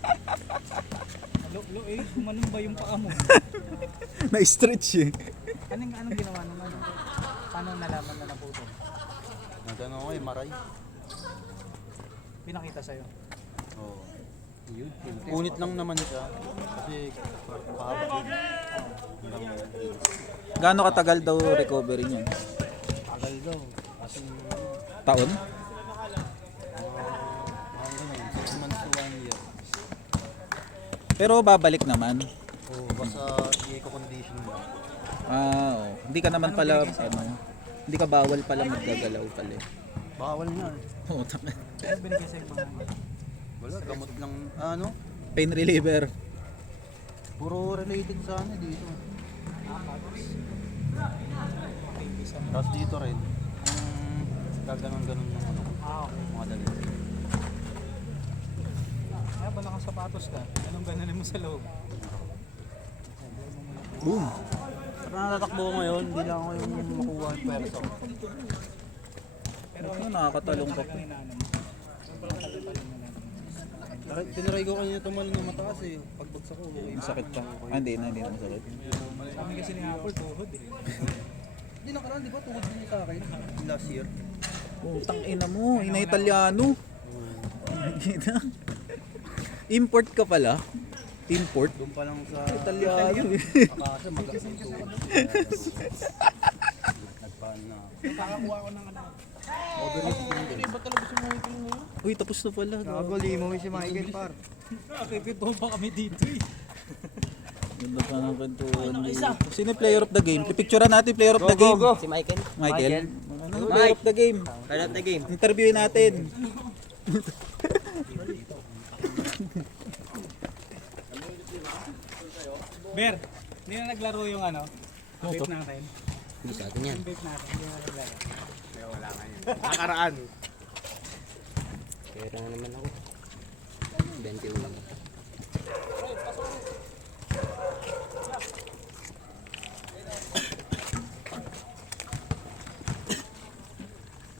Lo eh, gumanon ba yung paa mo? na-stretch eh. Anong ginawa nung ano? Paano nalaman na naputol? Nagano ko eh, maray. Pinakita sa'yo. Oo. Punit lang naman siya. Kasi pahaba yun. Gaano katagal daw recovery niya? Tagal daw. Kasi Taon? ano na yun, 6 months to 1 year. Pero babalik naman. Oo, basta i-eco-condition mo. Oo. Hindi ka naman pala, hindi ka bawal pala maggagalaw pala. Bawal na. Oo, tama. Ano binigay sa'yo mga Wala, gamot lang. Ano? Pain reliever. Puro related sa ano dito. Tapos dito rin. Gaganon-ganon yung ano. Mga dalit. Kaya ba nakasapatos ka? Anong gano'n mo sa loob? Boom. Parang natatakbo ko ngayon, hindi lang ako yung makuha yung pwersa. Ano, nakakatalong ka pa. Ang inaano mo. Sobrang talong na natin. Tinaray ko kanina tumalon ng mataas eh. Pagbagsak ko. Masakit pa. Hindi na masakit. Sabi kasi ni Apple, tuhod eh. Hindi nakaraan, di ba? Tungod din sa akin. Last year. Putang ina mo, ina Italiano. Import ka pala? Import? Doon pa lang sa... Italiano. Akasa mag-asang tuhod. Nagpaan na. Kakakuha ko ng ano. Uy, tapos na pala. Nakabali mo si Michael par. Nakikito pa kami dito eh. Ganda pa ng kwentuhan dito. Sino yung player of the game? Pipicturean natin player of the game. Si Michael. Michael? Ano player of the game? Start of the game. Interviewin natin. Ber, hindi na naglaro yung ano? Vape natin. Hindi sa atin yan. Yung vape natin, hindi na naglaro. Nakaraan. Pera na naman ako. 21 lang.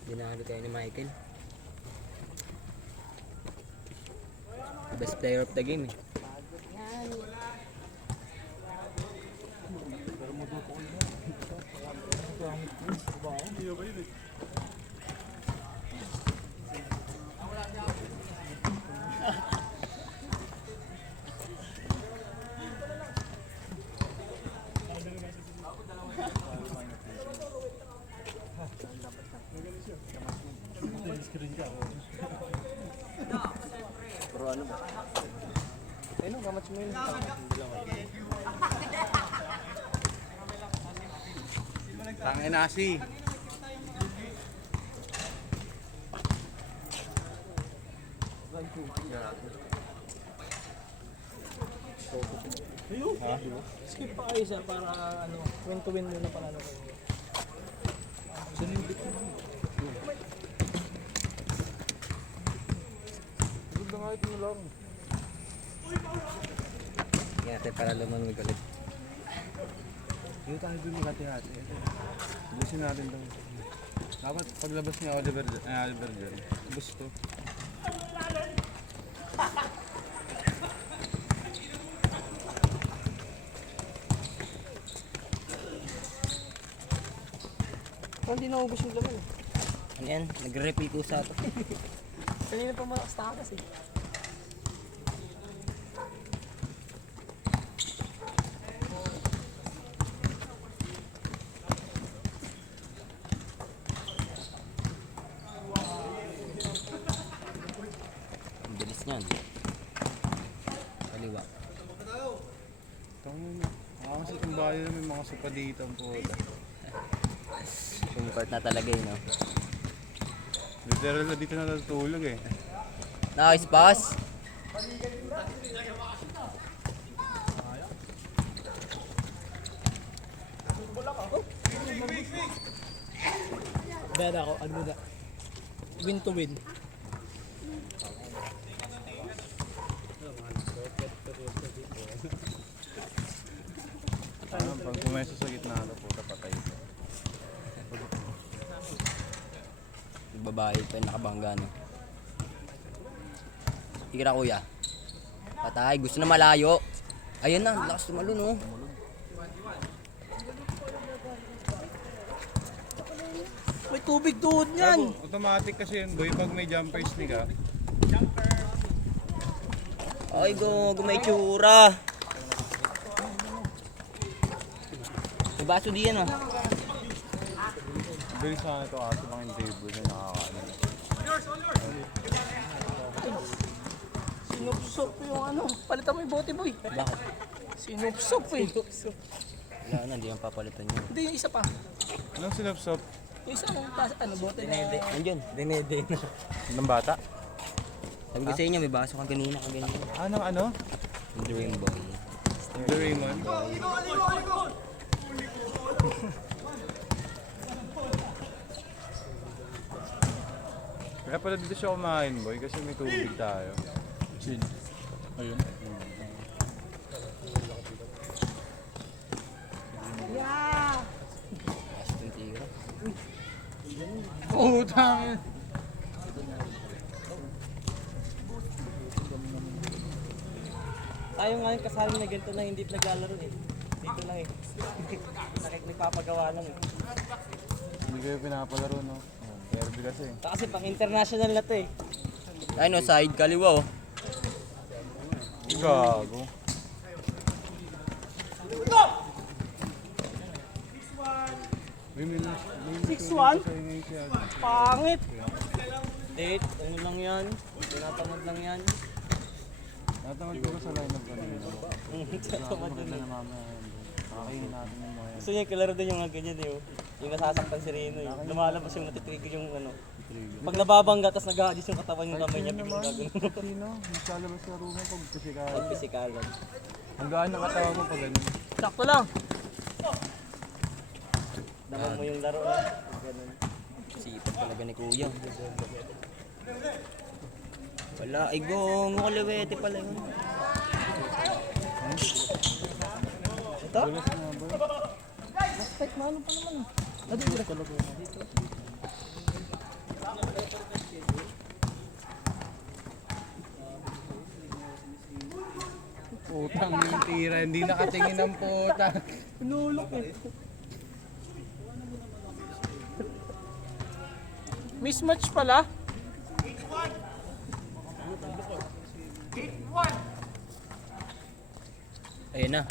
Dinahali tayo ni Michael. Best player of the game eh. Tangin nasi. Skip pa kayo sir para ano, win to win muna panalo kayo. Kaya tayo para lumangoy ulit. Hindi tayo dun hati-hati. Busin natin daw. Dapat paglabas ni Oliver dyan. Gusto. Hindi na ubos yung laman. Ano yan? Nag-refill ko sa ito. Kanina pa malakas takas eh. Ang bilis niyan. Kaliwa. Tangin na. Kasi itong bayo na may mga sopa dito ang puta. Import na talaga yun, no? Literal na dito na natutulog eh. Nice pass! Bad ako, ano na. Win to win. Pag pumeso sa gitna ito, puta patay. Yung babae pa yung nakabangga, no? Tira kuya. Patay, gusto na malayo. Ayan na, lakas tumalo, no? May tubig doon yan! Automatic kasi yun boy pag may jumper sneak ka. Ay, may tsura. May baso diyan, oh. Bilis sana ito kasi mga yung table na nakakaano. Sinupsop yung ano. Palitan mo yung bote boy. Bakit? Sinupsop eh. Wala na, hindi yung papalitan nyo. Hindi, yung isa pa. Anong sinapsop? Yung isa mong ano, bote na. Andiyan, dinede na. Ng bata? Sabi ko sa inyo, may baso kang kanina, kaganyan. Anong ano? Dream boy. The Raymond. Kaya pala dito siya kumain boy kasi may tubig tayo. Chill. Ayun. Last yung tira. Putang! Tayo nga yung kasali na ganito na hindi naglalaro eh. Dito lang eh. Nagpapagawa lang eh. Hindi kayo pinapalaro, no? Derby kasi. Kasi pang international na to eh. Ayun o, side kaliwa oh. Gago. May 6-1? Pangit! Date, ano lang yan? Tinatamad lang yan. Natamad ko sa lineup kanina. Tinatamad Maganda lang na mamaya yun. Kakainin natin yung mga yan. Gusto niya kalaro din yung mga ganyan eh. Oh. Yung nasasaktan si Reno eh. Lumalabas yung natitrigger yung ano. Pag nababangga, tapos nag-a-adjust yung katawan yung kamay niya, biglang gagawin. Sino? Magkalabas sa room mo pag kasi ka. Pag pisikalan. Ang gaan ng katawan mo pag ganun. Sakto lang! Daman mo yung laro na. Ganun. Sipag talaga ni Kuya. Wala, ay gong, mukulawete pala yun. Ito? Respect mo, ano pa naman? Putang yung tira, hindi nakatingin ng puta. Pinulok eh. Mismatch pala. Ayun na.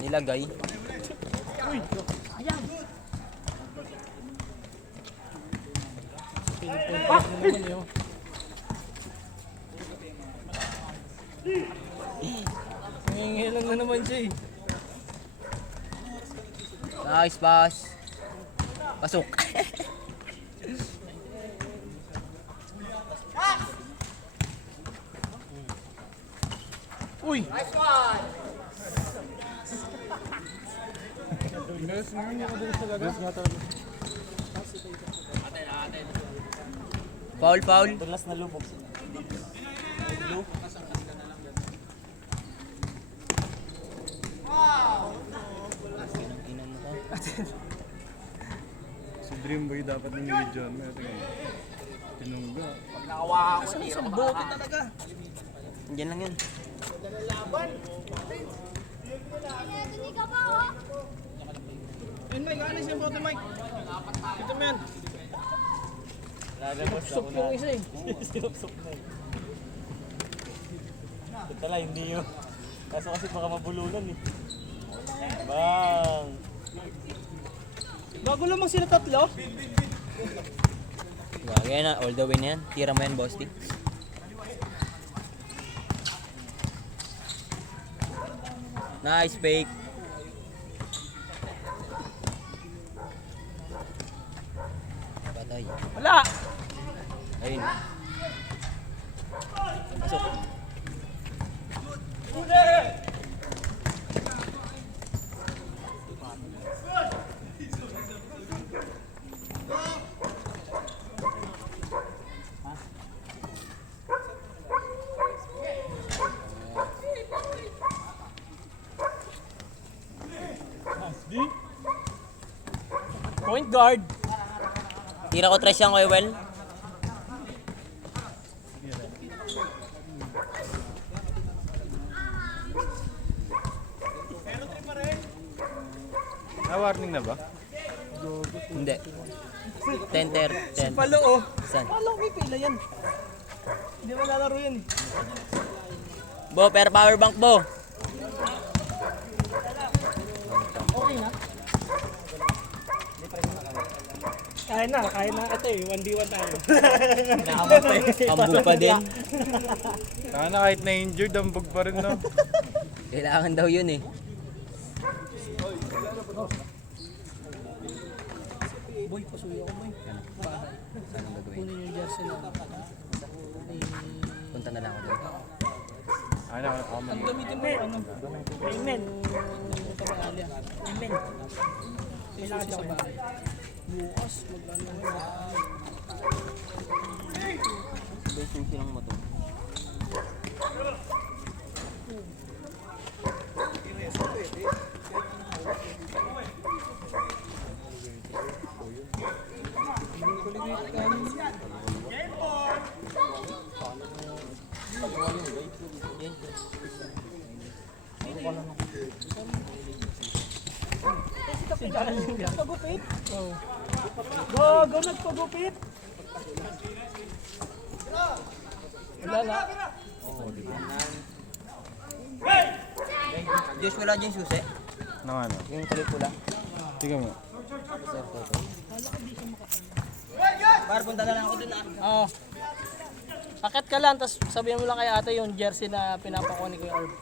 Nilagay. Nangingilan na naman siya eh. Nice pass. Pasok. Uy! Foul, foul. Dulas na lubog. Blue. Si Dream Boy dapat ng video. Tinungga. Diyan lang yan. Yun Mike, alis yung bote Mike. Ito mo yan. Sinupsop yung isa eh. Sinupsop na eh. Ito lang, hindi yun. Kaso kasi baka mabulunan eh. Bang! Bago lamang sila tatlo. Bagay na, all the way na yan. Tira mo yan, Bosti. Nice fake. Patay. Wala! Ayun. Pasok. Point guard. Tira ko tres yan, Kuya Well. Warning na ba? Hindi. 10-10. Palo oh. Saan? Palo, may pila yan. Hindi mo lalaro yan eh. Bo, per power bank, Bo. Kaya na. Ito eh, 1v1 tayo. Ambo pa din. Sana kahit na-injured, ambog pa rin, no? Kailangan daw yun eh. Boy, pasuyo ako boy. Saan ang gagawin? Kunin yung jersey na. Punta na lang ako doon. Ano, ako mag- Gamitin mo ano? Amen. Ito ba Alia? Amen. Kailangan sa bahay. Bukas, mag-ano. Best yung silang mo to. Si Darling nagpagupit? Oo. Gogo, nagpagupit! Wala na. Diyos, wala dyan susi. Nang ano? Yung kulay pula. Tingnan mo. Par, punta na lang ako dun ah. Oo. Akit ka lang, tapos sabihin mo lang kay ate yung jersey na pinapakuha ni Kuya Arb.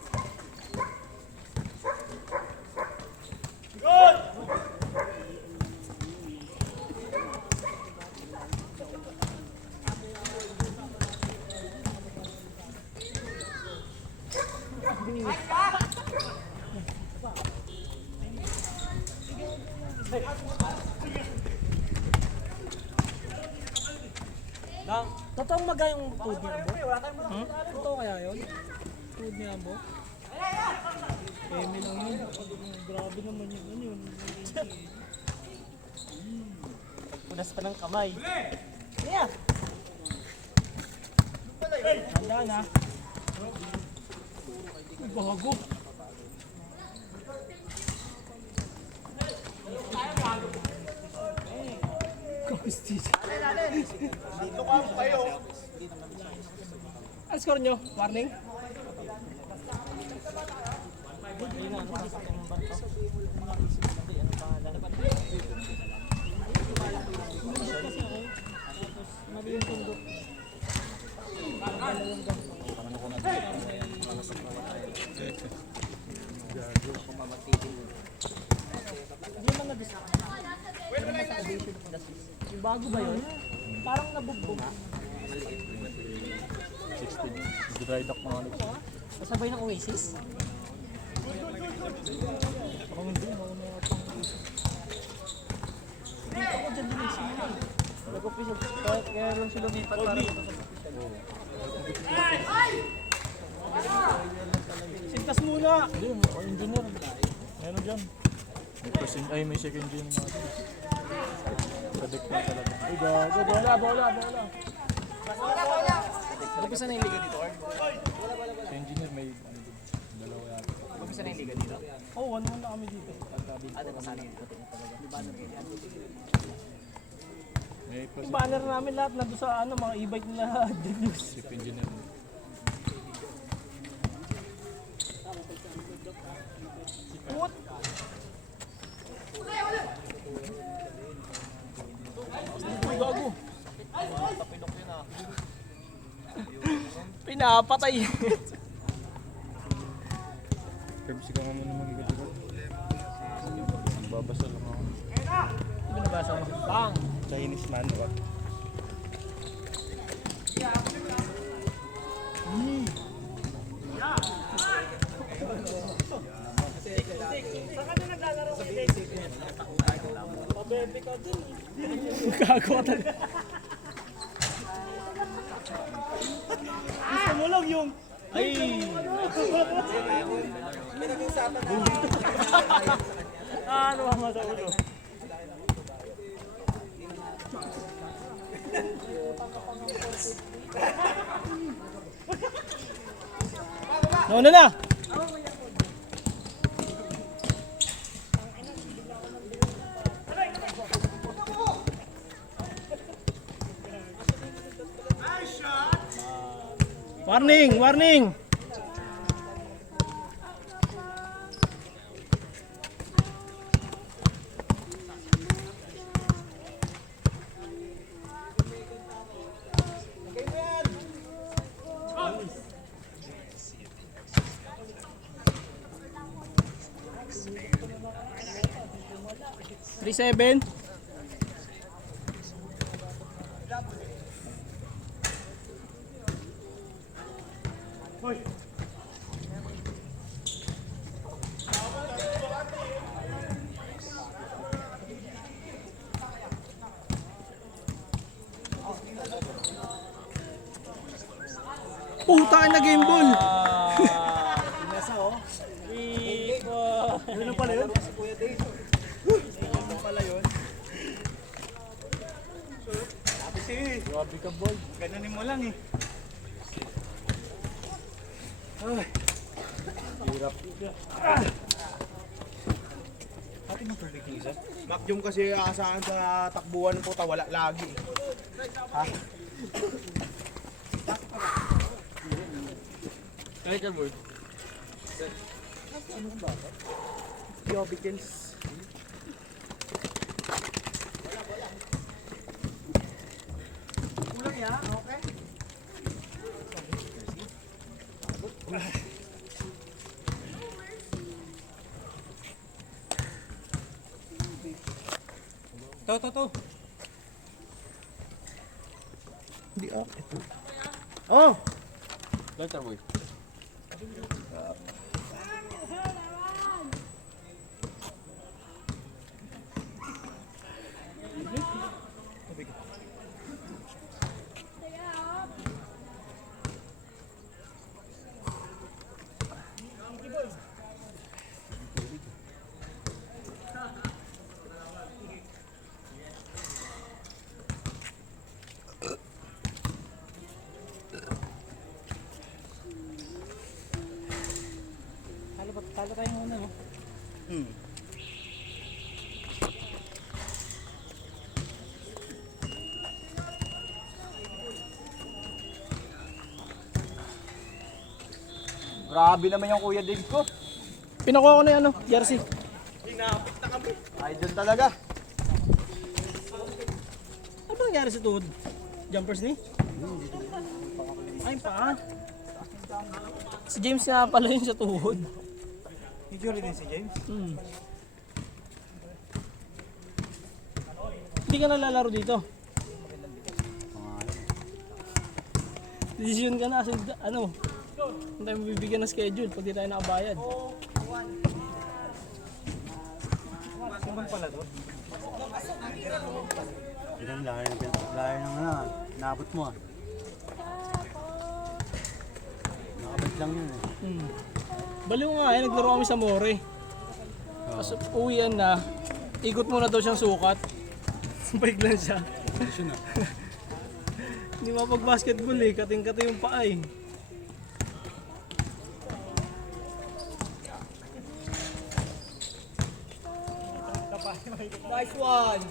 Totoong maga yung food niya, Ambo? Totoo kaya yun? Food niya, Ambo? Eme lang yun. Grabe naman yun. Ano yun? Punas pa ng kamay. Yeah! Handa na. Ay, bago. Ang score nyo? Warning? Yung bago ba yun? Parang nabugbog. Dry dock mga ulit. Kasabay ng Oasis? Ako dyan din yung sila eh. Kaya lang sila lipat para sintas muna! Hindi, engineer. Meron dyan. May second gen mga ito. Predict na talaga. Ay, gago. Bola. Mag-umpisa na yung liga dito, Or? Sa engineer may ano din. Dalawa yata. Mag-umpisa na yung liga dito. Oo, 1-1 na kami dito. Ano pa sana yung puti talaga? Di ba May pa Yung banner namin lahat na doon sa ano, mga e-bike nila Delius. si engineer. What? Uy, gago. Pinapatay. Curbs ka nga muna mag-igat-igat. Babasa lang ako. Binabasa mo. Bang! Chinese man, what? Gago ka talaga. Gusto mo lang yung... Ay! Ano ba sa ulo? Nauna na! Warning! 3-7. Puta na game ball. Nasa oh. Yun na pala yun. Si Kuya Dave. Ano pala yun? Sabi si Grabe ka, boy. gananin mo lang eh. Ate Mac-Jum kasi asahan sa takbuhan ng puta, wala lagi. Ha? Kahit yan, boy. Yobicles. Kulang ya, okay? To. Hindi ah. Oh! Letter boy. Talo tayo muna, no? Grabe naman yung Kuya Dave ko. Pinakuha ko na yung ano, jersey. Hinapit na kami. Idol talaga. Ano ba nangyari sa tuhod? Jumpers ni? Ay, pa. Si James nga pala yun sa tuhod. Injury din si James. Hindi ka nalalaro dito. Decision ka na kasi ano, hindi tayo mabibigyan ng schedule pag di tayo nakabayad. Suman pala doon. Ilang layo ng ano, nabot mo ah. Nakabit lang yun eh. Baliw nga eh, naglaro kami sa More. Tapos uwian na, ikot muna daw siyang sukat. Bike lang siya. Hindi mapag-basketball eh, kating-kati yung paa eh. Nice one!